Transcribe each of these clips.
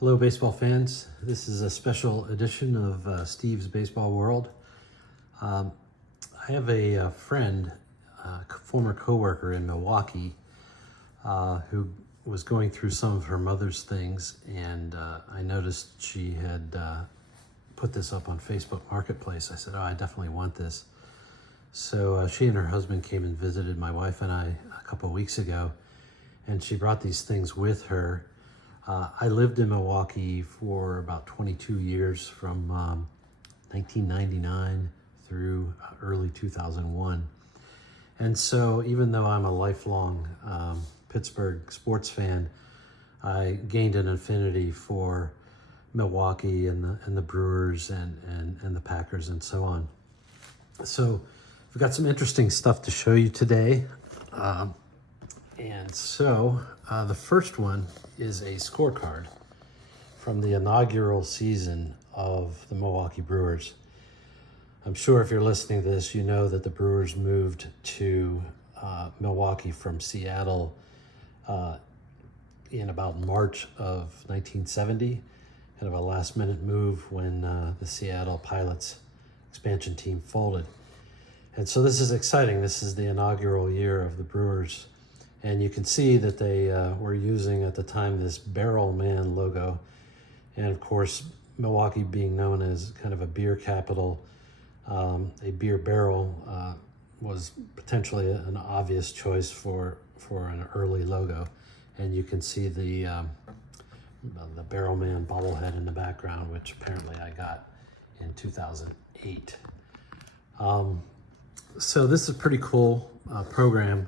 Hello, baseball fans. This is a special edition of Steve's Baseball World. I have a friend, former coworker in Milwaukee, who was going through some of her mother's things, and I noticed she had put this up on Facebook Marketplace. I said, "Oh, I definitely want this." So she and her husband came and visited my wife and I a couple of weeks ago, and she brought these things with her. I lived in Milwaukee for about 22 years, from 1999 through early 2001. And so even though I'm a lifelong Pittsburgh sports fan, I gained an affinity for Milwaukee and the Brewers and the Packers and so on. So we've got some interesting stuff to show you today. The first one is a scorecard from the inaugural season of the Milwaukee Brewers. I'm sure if you're listening to this, you know that the Brewers moved to Milwaukee from Seattle in about March of 1970, kind of a last minute move when the Seattlepilots expansion team folded. And so this is exciting. This is the inaugural year of the Brewers. And you can see that they were using at the time this Barrel Man logo. And of course, Milwaukee being known as kind of a beer capital, a beer barrel was potentially an obvious choice for an early logo. And you can see the Barrel Man bobblehead in the background, which apparently I got in 2008. So this is a pretty cool program.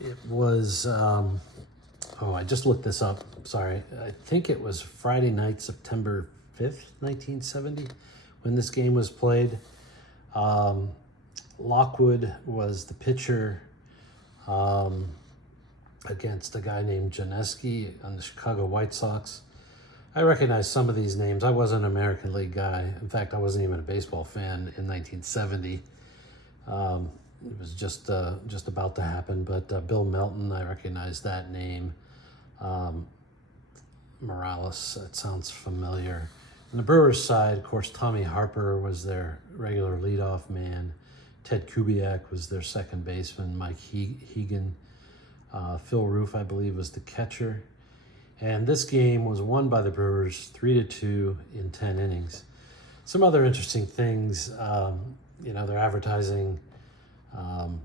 It was, I just looked this up, sorry. I think it was Friday night, September 5th, 1970, when this game was played. Lockwood was the pitcher against a guy named Janeski on the Chicago White Sox. I recognize some of these names. I wasn't an American League guy. In fact, I wasn't even a baseball fan in 1970. It was just about to happen, but Bill Melton, I recognize that name. Morales, that sounds familiar. On the Brewers side, of course, Tommy Harper was their regular leadoff man. Ted Kubiak was their second baseman. Mike Hegan. Phil Roof, I believe, was the catcher. And this game was won by the Brewers 3-2 in 10 innings. Some other interesting things, they're advertising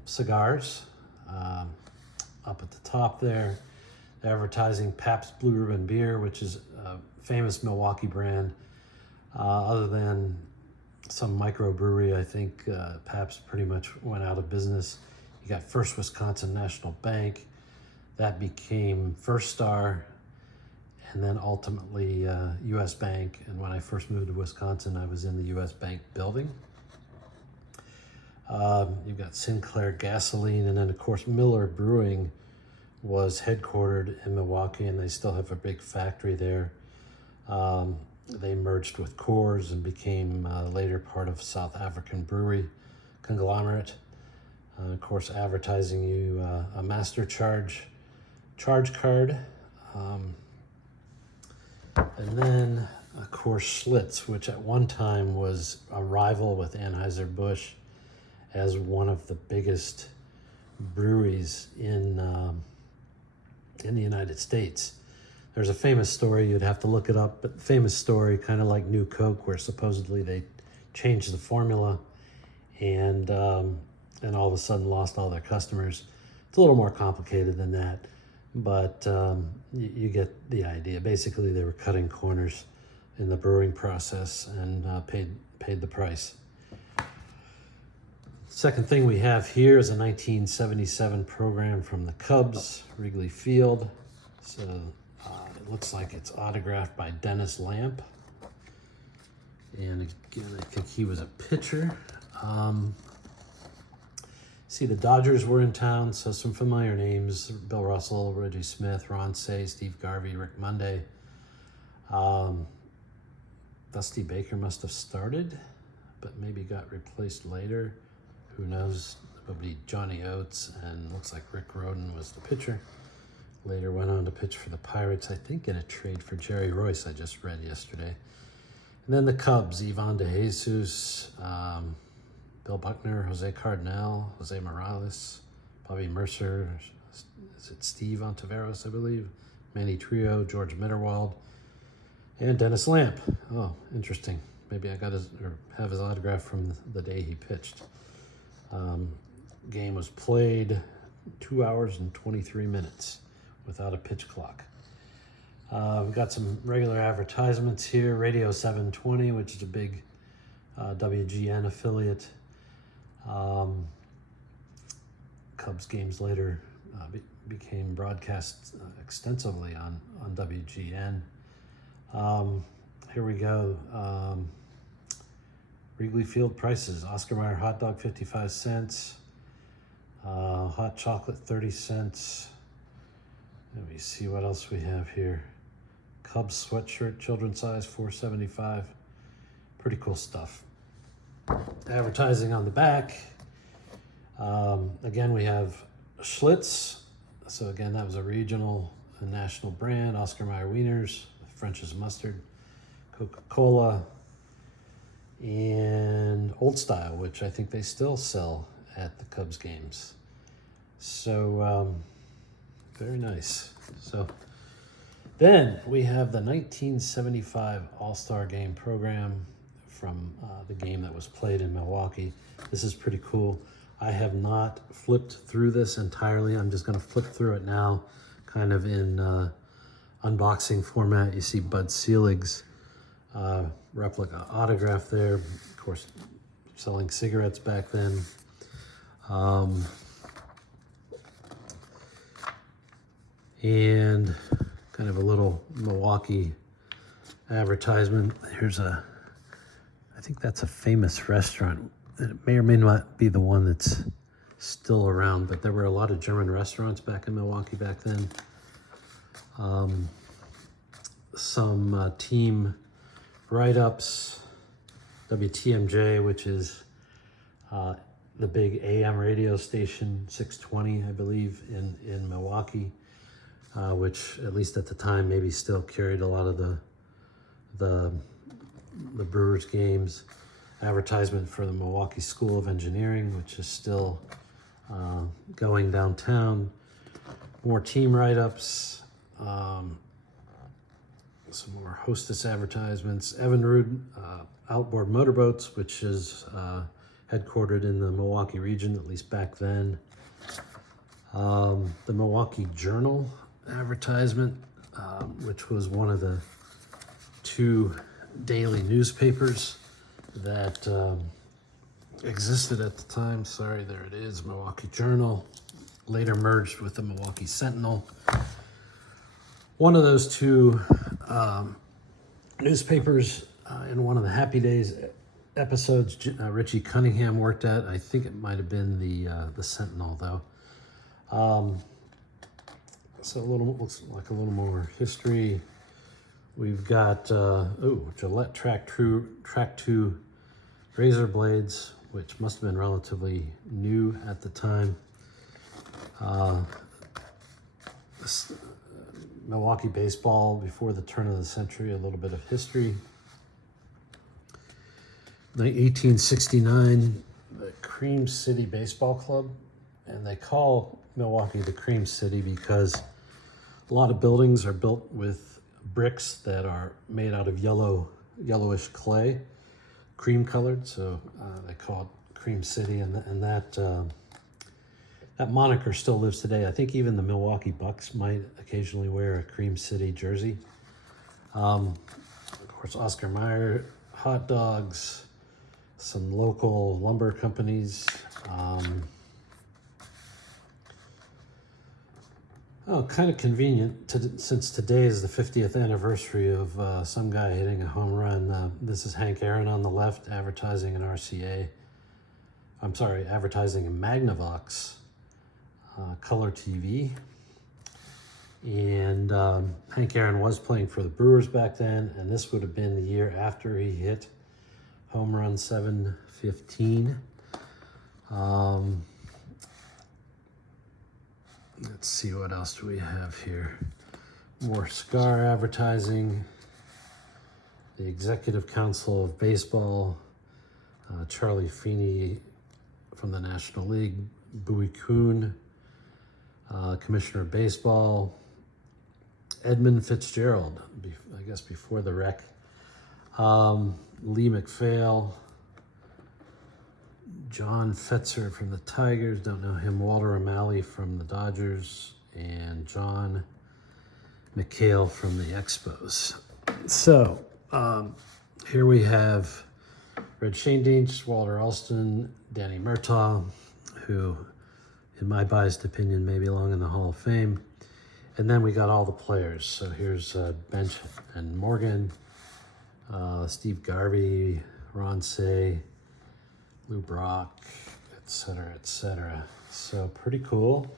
cigars up at the top there. They're advertising Pabst Blue Ribbon beer, which is a famous Milwaukee brand. Other than some microbrewery, I think Pabst pretty much went out of business. You got First Wisconsin National Bank. That became First Star, and then ultimately U.S. Bank. And when I first moved to Wisconsin, I was in the U.S. Bank building. You've got Sinclair Gasoline, and then of course Miller Brewing was headquartered in Milwaukee, and they still have a big factory there. They merged with Coors and became later part of South African Brewery conglomerate. Of course, advertising you a Master charge card. And then, of course, Schlitz, which at one time was a rival with Anheuser-Busch as one of the biggest breweries in the United States. There's a famous story, you'd have to look it up, but famous story, kind of like New Coke, where supposedly they changed the formula and all of a sudden lost all their customers. It's a little more complicated than that, but you get the idea. Basically, they were cutting corners in the brewing process and paid the price. Second thing we have here is a 1977 program from the Cubs, Wrigley Field. So it looks like it's autographed by Dennis Lamp. And again, I think he was a pitcher. See, the Dodgers were in town, so some familiar names: Bill Russell, Reggie Smith, Ron Say, Steve Garvey, Rick Monday. Dusty Baker must have started, but maybe got replaced later. Who knows? Probably Johnny Oates, and looks like Rick Rhoden was the pitcher. Later went on to pitch for the Pirates, I think in a trade for Jerry Royce I just read yesterday. And then the Cubs, Ivan DeJesus, Bill Buckner, Jose Cardinal, Jose Morales, Bobby Mercer, is it Steve Ontiveros, I believe, Manny Trio, George Mitterwald, and Dennis Lamp. Oh, interesting. Maybe I got have his autograph from the day he pitched. Game was played 2 hours and 23 minutes without a pitch clock. We've got some regular advertisements here. Radio 720, which is a big WGN affiliate. Cubs games later became broadcast extensively on WGN. Here we go. Wrigley Field prices. Oscar Mayer hot dog 55 cents. Hot chocolate 30 cents. Let me see what else we have here. Cubs sweatshirt, children's size, $4.75. Pretty cool stuff. Advertising on the back. Again, we have Schlitz. So again, that was a regional and national brand. Oscar Mayer wieners, French's mustard, Coca-Cola, and Old Style, which I think they still sell at the Cubs games. So very nice. So then we have the 1975 All-Star Game program from the game that was played in Milwaukee. This is pretty cool. I have not flipped through this entirely. I'm just going to flip through it now, kind of in unboxing format. You see Bud Selig's replica autograph there. Of course, selling cigarettes back then. And kind of a little Milwaukee advertisement. Here's I think that's a famous restaurant. It may or may not be the one that's still around, but there were a lot of German restaurants back in Milwaukee back then. Some team write-ups, WTMJ, which is the big AM radio station, 620, I believe, in Milwaukee, which at least at the time maybe still carried a lot of the Brewers games. Advertisement for the Milwaukee School of Engineering, which is still going downtown. More team write-ups. Some more hostess advertisements. Evinrude Outboard Motorboats, which is headquartered in the Milwaukee region, at least back then. The Milwaukee Journal advertisement, which was one of the two daily newspapers that existed at the time. Sorry, there it is, Milwaukee Journal. Later merged with the Milwaukee Sentinel. One of those two newspapers in one of the Happy Days episodes Richie Cunningham worked at. I think it might have been the Sentinel, though. So looks like a little more history. We've got Gillette Track 2 razor blades, which must have been relatively new at the time. Milwaukee baseball before the turn of the century, a little bit of history. 1869, the Cream City Baseball Club, and they call Milwaukee the Cream City because a lot of buildings are built with bricks that are made out of yellowish clay, cream colored, so they call it Cream City, and that moniker still lives today. I think even the Milwaukee Bucks might occasionally wear a Cream City jersey. Of course, Oscar Mayer hot dogs, some local lumber companies. Kind of convenient since today is the 50th anniversary of some guy hitting a home run. This is Hank Aaron on the left, advertising an RCA. I'm sorry, advertising a Magnavox color TV. And Hank Aaron was playing for the Brewers back then, and this would have been the year after he hit home run 715. Let's see, what else do we have here? More cigar advertising. The Executive Council of Baseball, Charlie Feeney from the National League, Bowie Kuhn, Commissioner of Baseball, Edmund Fitzgerald, I guess before the wreck, Lee McPhail, John Fetzer from the Tigers, don't know him, Walter O'Malley from the Dodgers, and John McHale from the Expos. So here we have Red Schoendienst, Walter Alston, Danny Murtaugh, who, in my biased opinion, may belong in the Hall of Fame. And then we got all the players. So here's Bench and Morgan, Steve Garvey, Ron Say, Lou Brock, etc., etc. So pretty cool.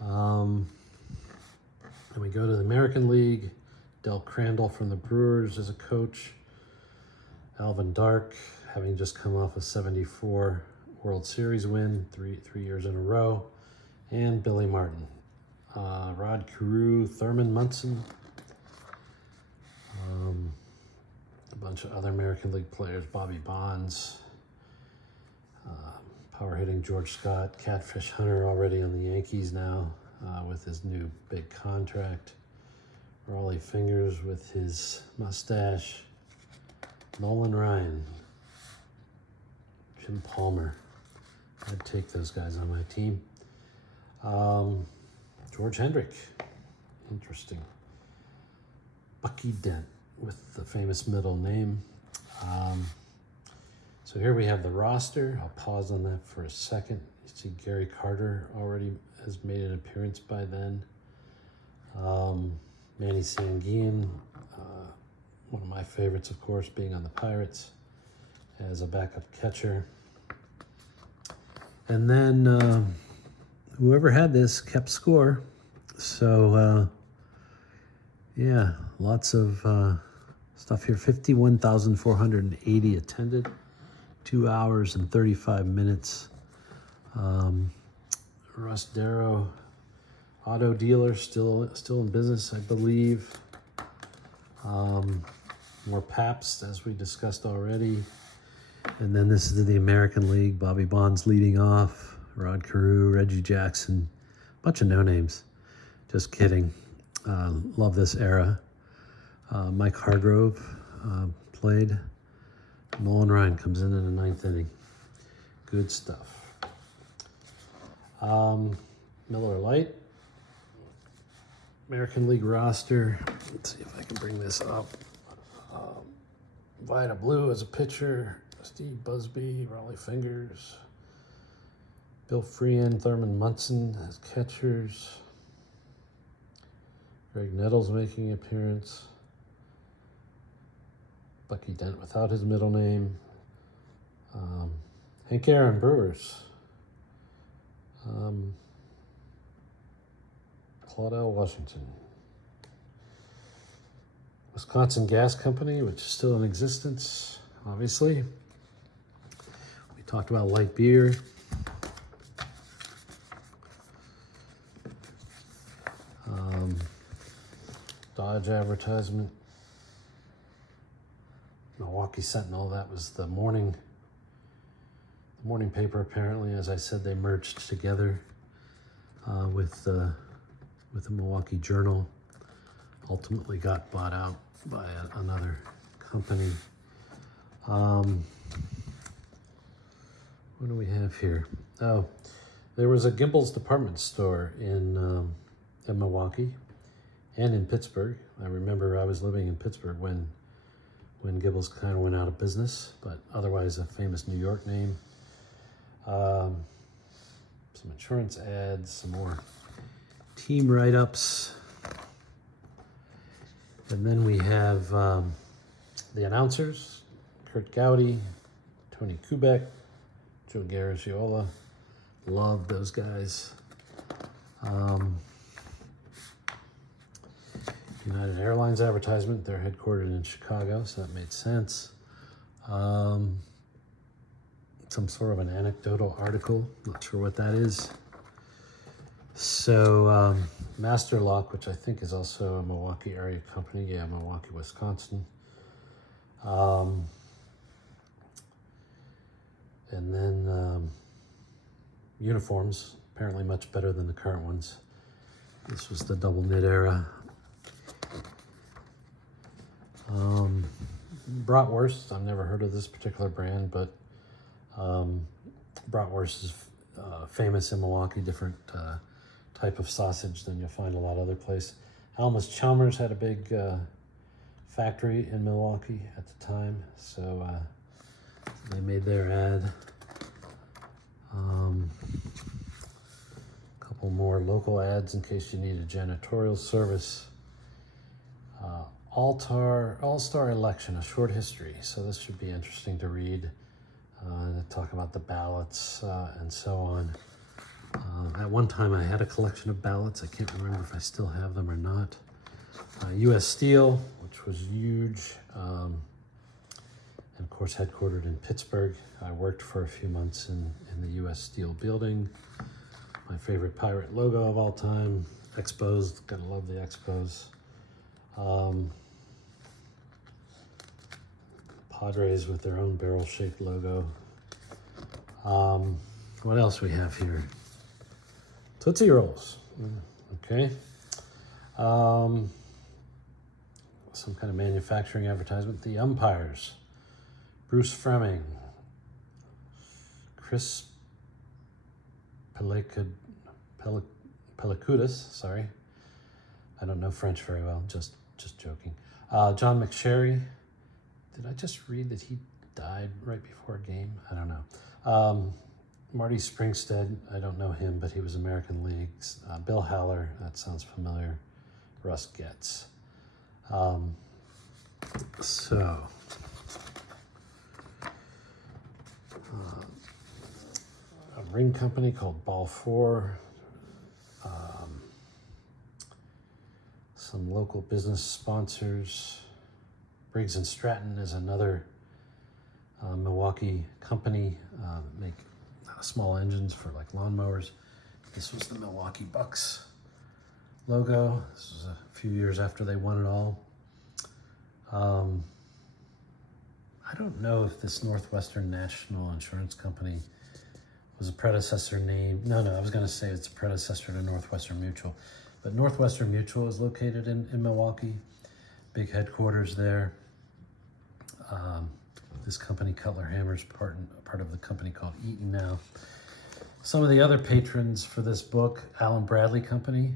And we go to the American League. Del Crandall from the Brewers as a coach. Alvin Dark, having just come off a 74 World Series win, three years in a row. And Billy Martin. Rod Carew, Thurman Munson. A bunch of other American League players. Bobby Bonds. Power hitting George Scott. Catfish Hunter already on the Yankees now with his new big contract. Raleigh Fingers with his mustache. Nolan Ryan. Jim Palmer. I'd take those guys on my team. George Hendrick. Interesting. Bucky Dent with the famous middle name. So here we have the roster. I'll pause on that for a second. You see Gary Carter already has made an appearance by then. Manny Sanguin, one of my favorites, of course, being on the Pirates as a backup catcher. And then whoever had this kept score. So, yeah, lots of stuff here. 51,480 attended, 2 hours and 35 minutes. Russ Darrow, auto dealer, still in business, I believe. More Pabst, as we discussed already. And then this is the American League. Bobby Bonds leading off. Rod Carew, Reggie Jackson, bunch of no-names. Just kidding. Love this era. Mike Hargrove played. Nolan Ryan comes in the ninth inning. Good stuff. Miller Lite. American League roster. Let's see if I can bring this up. Vida Blue as a pitcher. Steve Busby, Raleigh Fingers. Bill Freehan, Thurman Munson as catchers. Greg Nettles making an appearance. Bucky Dent without his middle name. Hank Aaron, Brewers. Claudel, Washington. Wisconsin Gas Company, which is still in existence, obviously. We talked about light beer. Dodge advertisement. Milwaukee Sentinel, that was the morning paper, apparently. As I said, they merged together with the Milwaukee Journal. Ultimately got bought out by another company. What do we have here? Oh, there was a Gimbel's department store in Milwaukee and in Pittsburgh. I remember I was living in Pittsburgh when Gimbel's kind of went out of business, but otherwise a famous New York name. Some insurance ads, some more team write-ups. And then we have the announcers, Kurt Gowdy, Tony Kubek, Joe Garagiola. Love those guys. United Airlines advertisement. They're headquartered in Chicago, so that made sense. Some sort of an anecdotal article. Not sure what that is. So Master Lock, which I think is also a Milwaukee area company. Yeah, Milwaukee, Wisconsin. And then uniforms, apparently much better than the current ones. This was the double knit era. Bratwurst, I've never heard of this particular brand, but Bratwurst is famous in Milwaukee, different type of sausage than you'll find a lot of other places. Chalmers had a big factory in Milwaukee at the time, so they made their ad. A couple more local ads in case you need a janitorial service. All-Star Election, a short history. So this should be interesting to read. Talk about the ballots and so on. At one time I had a collection of ballots. I can't remember if I still have them or not. U.S. Steel, which was huge. And of course headquartered in Pittsburgh. I worked for a few months in the U.S. Steel building. My favorite pirate logo of all time, Expos, gotta love the Expos. Padres with their own barrel-shaped logo. What else we have here? Tootsie Rolls, okay. Some kind of manufacturing advertisement. The umpires, Bruce Fremming, Chris Pellicudis, sorry. I don't know French very well, just joking. John McSherry. Did I just read that he died right before a game? I don't know. Marty Springstead, I don't know him, but he was American Leagues. Bill Haller, that sounds familiar. Russ Getz. A ring company called Ball 4. Some local business sponsors. Briggs & Stratton is another Milwaukee company, make small engines for like lawnmowers. This was the Milwaukee Bucks logo. This was a few years after they won it all. I don't know if this Northwestern National Insurance Company was a predecessor name. No, I was gonna say it's a predecessor to Northwestern Mutual. But Northwestern Mutual is located in Milwaukee, big headquarters there. This company, Cutler Hammer's part of the company called Eaton now. Some of the other patrons for this book, Allen Bradley Company,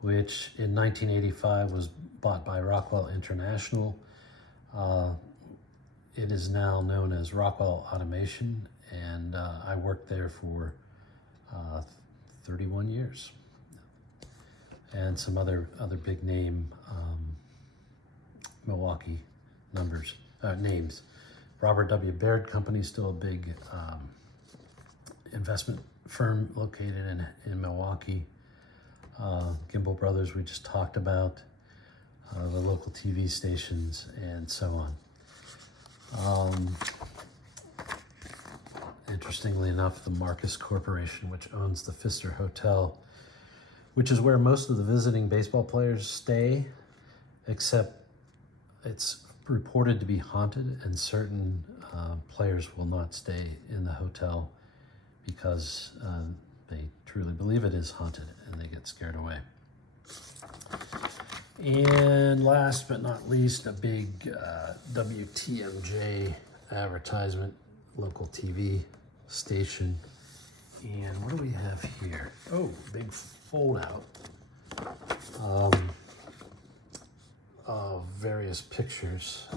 which in 1985 was bought by Rockwell International. It is now known as Rockwell Automation, and I worked there for 31 years. And some other big name Milwaukee names. Robert W. Baird Company, still a big investment firm located in Milwaukee. Gimbel Brothers, we just talked about. The local TV stations and so on. Interestingly enough, the Marcus Corporation, which owns the Pfister Hotel, which is where most of the visiting baseball players stay, except it's reported to be haunted, and certain players will not stay in the hotel because they truly believe it is haunted and they get scared away. And last but not least, a big WTMJ advertisement, local TV station. And what do we have here? Oh, big fold out of various pictures.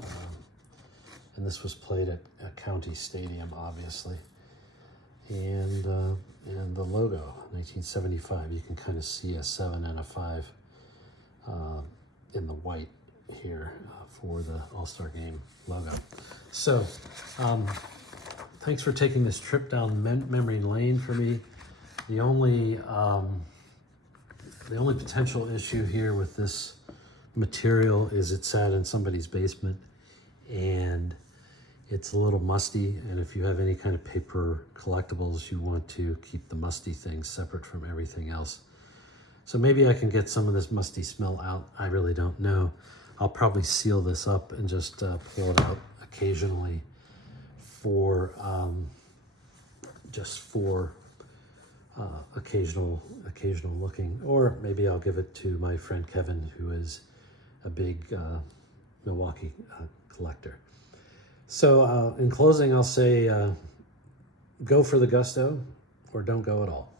And this was played at County Stadium, obviously. And the logo, 1975. You can kind of see a 7 and a 5 in the white here for the All-Star Game logo. So, thanks for taking this trip down memory lane for me. The only potential issue here with this material is it sat in somebody's basement and it's a little musty, and if you have any kind of paper collectibles, you want to keep the musty things separate from everything else. So maybe I can get some of this musty smell out. I really don't know. I'll probably seal this up and just pull it out occasionally for just for occasional looking, or maybe I'll give it to my friend Kevin, who is a big Milwaukee collector. So in closing, I'll say go for the gusto or don't go at all.